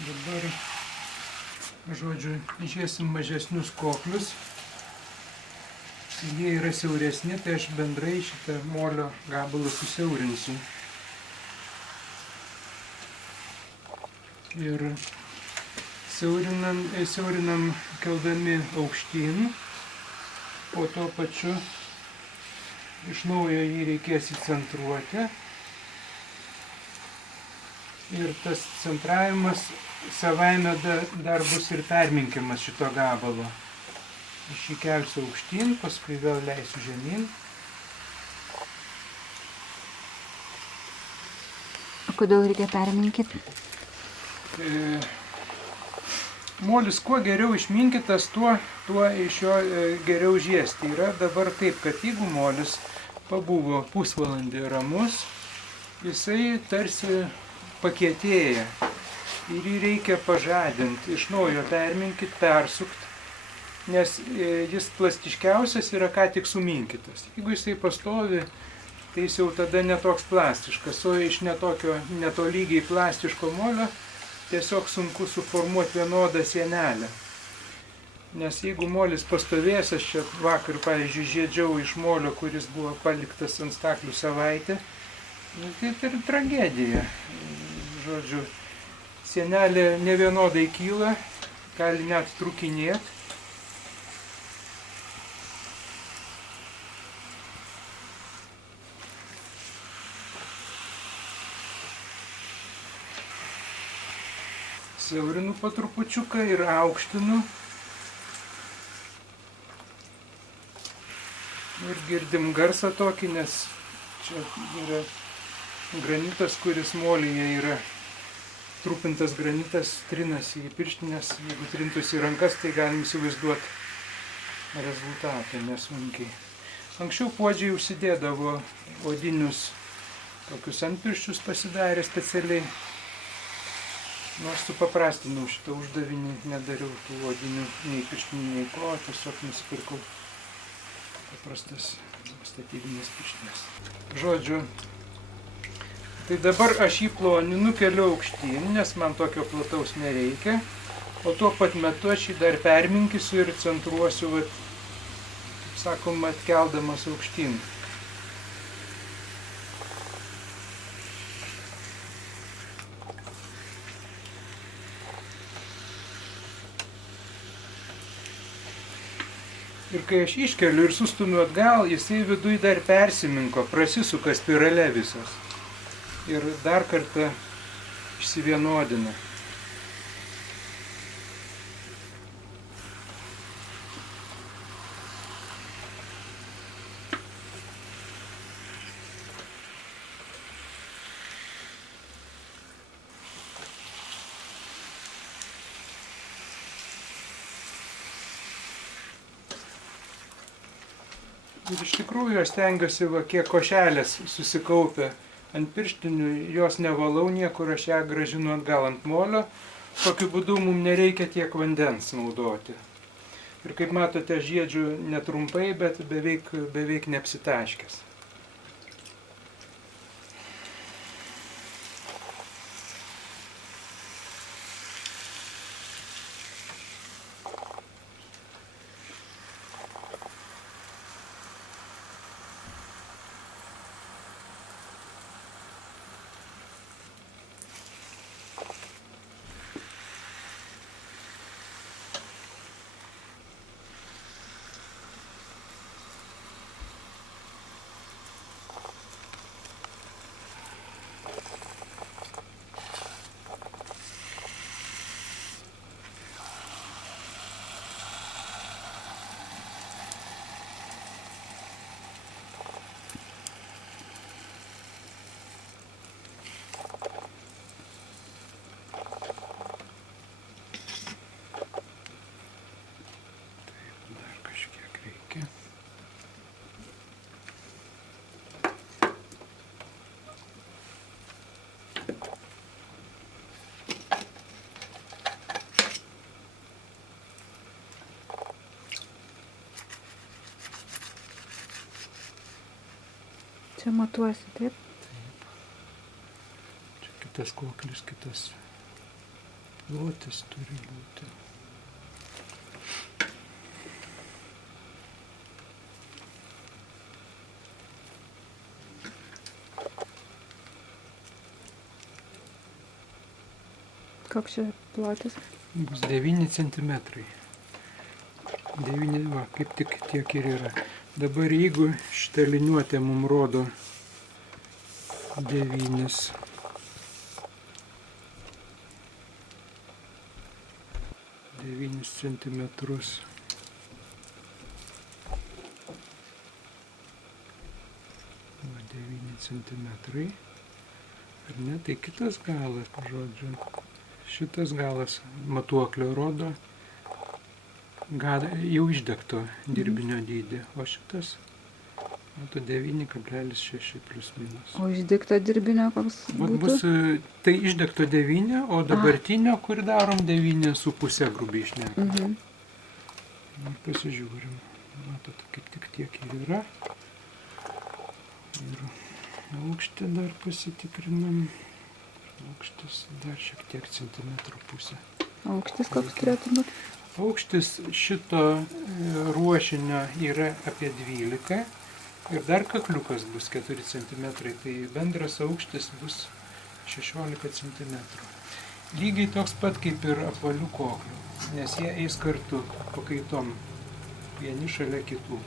Dabar, žodžiu, išėsim mažesnius koklius. Jie yra siauresni, tai aš bendrai šitą molio gabalą susiaurinsiu. Ir siaurinam keldami aukštyn, po to pačiu iš naujo jį reikės įcentruoti. Ir tas centravimas savaime dar bus ir perminkimas šito gabalo. Aš jį kelsiu aukštyn, paskui vėl leisiu žemyn. O kodėl reikia perminkyti? Molis kuo geriau išminkytas, tuo iš jo geriau žiesti. Yra dabar taip, kad jeigu molis pabuvo pusvalandį ramus, jisai tarsi pakietėja ir jį reikia pažadinti, iš naujo perminkyti, persukti, nes jis plastiškiausias yra ką tik suminkytas. Jeigu jisai pastovi, tai jis jau tada netoks plastiškas, o iš netolygiai plastiško molio tiesiog sunku suformuoti vienodą sienelę. Nes jeigu molis pastovės, aš čia vakar, pavyzdžiui, žiedžiau iš molio, kuris buvo paliktas ant staklių savaitę, tai ir tragedija. Žodžiu, sienelė nevienodai kyla, gali net trūkinėti. Siaurinu po trupučiuką ir aukštinu. Ir girdim garsą tokį, nes čia yra granitas, kuris molyje yra trupintas granitas, trinasi į pirštinės. Jeigu trintus į rankas, tai galim įsivaizduoti rezultatą nesunkiai. Anksčiau puodžiai užsidėdavo odinius tokius antpirščius pasidarė specialiai. Nors supaprastinau šitą uždavinį, nedariau tų odinių nei pirštinių, nei ko, tiesiog nusipirkau paprastas statybinės pirštinės. Žodžiu, tai dabar aš jį ploninu, keliu aukštyn, nes man tokio plataus nereikia, o tuo pat metu aš jį dar perminkysiu ir centruosiu, kaip sakoma, atkeldamas aukštyn. Ir kai aš iškeliu ir sustumiu atgal, jisai viduj dar persiminko, prasisuka spirale visas. Ir dar kartą išsivienodina. Ir iš tikrųjų aš stengiuosi, kiek košelės susikaupia ant pirštinių, jos nevalau niekur, aš ją grąžinu atgal ant molio. Tokiu būdu mums nereikia tiek vandens naudoti. Ir kaip matote, žiedžiu netrumpai, bet beveik neapsitaškęs. Čia matuosi, taip? Taip. Čia kitas koklis, kitas Plotis turi būti. Koks čia plotis? Bus 9 centimetrai. 9, va, kaip tik tiek ir yra. Dabar jeigu šitą liniuotę mums rodo 9 centimetrus. Va, 9 centimetrai. Ar ne, tai kitas galas, žodžiu. Šitas galas matuoklio rodo jau išdegto dirbinio dydį, o šitas mato 9,6 plius minus. O išdegto dirbinio koks būtų? Bus tai išdegto 9, o dabartinio, kur darom 9,5 grubiai šnekant. Pasižiūrim. Matot, kaip tik tiek ir yra. Ir aukštį dar pasitikrinam. Aukštis dar šiek tiek centimetrų pusę. Aukštis koks turėtų būti? Aukštis šito ruošinio yra apie 12 ir dar kakliukas bus 4 cm, tai bendras aukštis bus 16 cm. Lygiai toks pat kaip ir apvalių koklių, nes jie eis kartu pakaitom, vieni šalia kitų.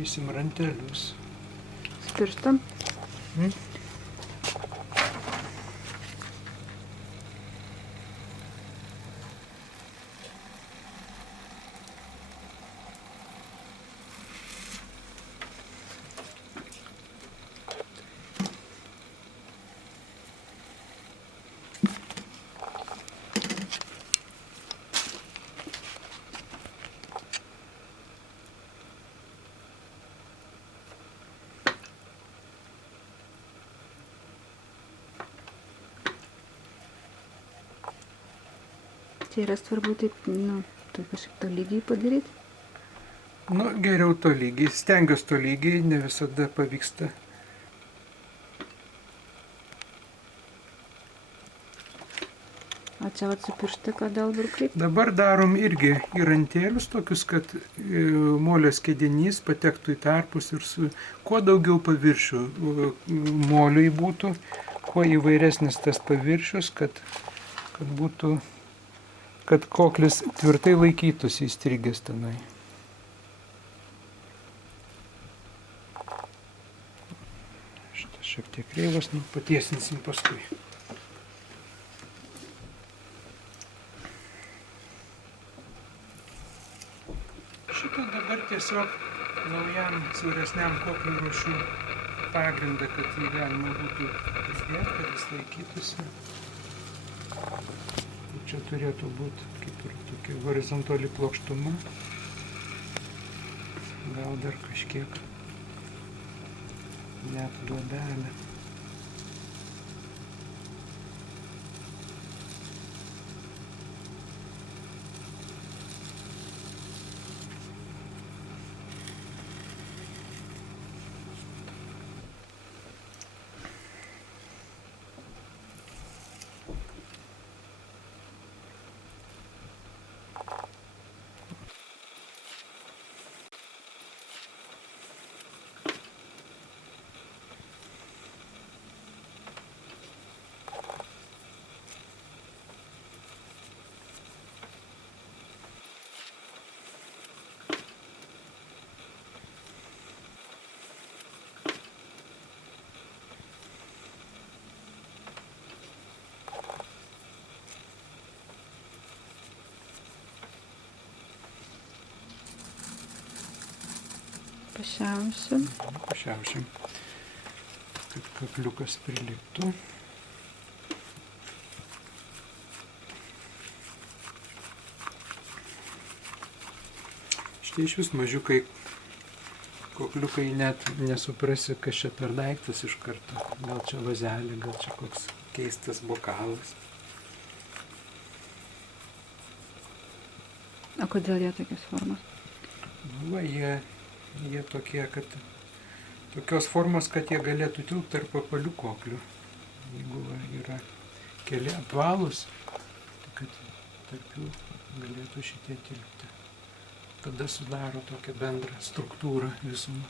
Padarysim rantelius. Su pirštam? Čia yra svarbu taip, tai kažkaip tolygiai padaryti. Geriau tolygiai, stengiuosi tolygiai, ne visada pavyksta. O čia su pirštu kodėl brukryp? Dabar darom irgi į rantėlius tokius, kad molio skiedinys patektų į tarpus ir su kuo daugiau paviršių moliui būtų, kuo įvairesnis tas paviršius, kad koklis tvirtai laikytųsi įstrigęs tenai. Šitas šiek tiek kreivas, patiesinsim paskui. Šitą dabar tiesiog naujam siauresniam koklio ruošiu pagrindą, kad jį galima būtų pridėti, kad jis laikytųsi. Čia turėtų būti kaip ir tokia horizontali plokštuma. Gal dar kažkiek net duobelė. Pašiausiu. Pašiaušiam, kad kakliukas priliptų. Štai iš vis mažiukai kokliukai net nesuprasi, kas čia per daiktas iš karto. Gal čia vazelė, gal čia koks keistas bokalas. O kodėl jie tokios formos? Va, jie tokie, kad tokios formos, kad jie galėtų tilpti tarp apvalių koklių. Jeigu yra keli apvalūs, tai kad tarp jų galėtų šitie tilpti. Tada sudaro tokią bendrą struktūrą visumą.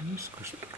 Viskas.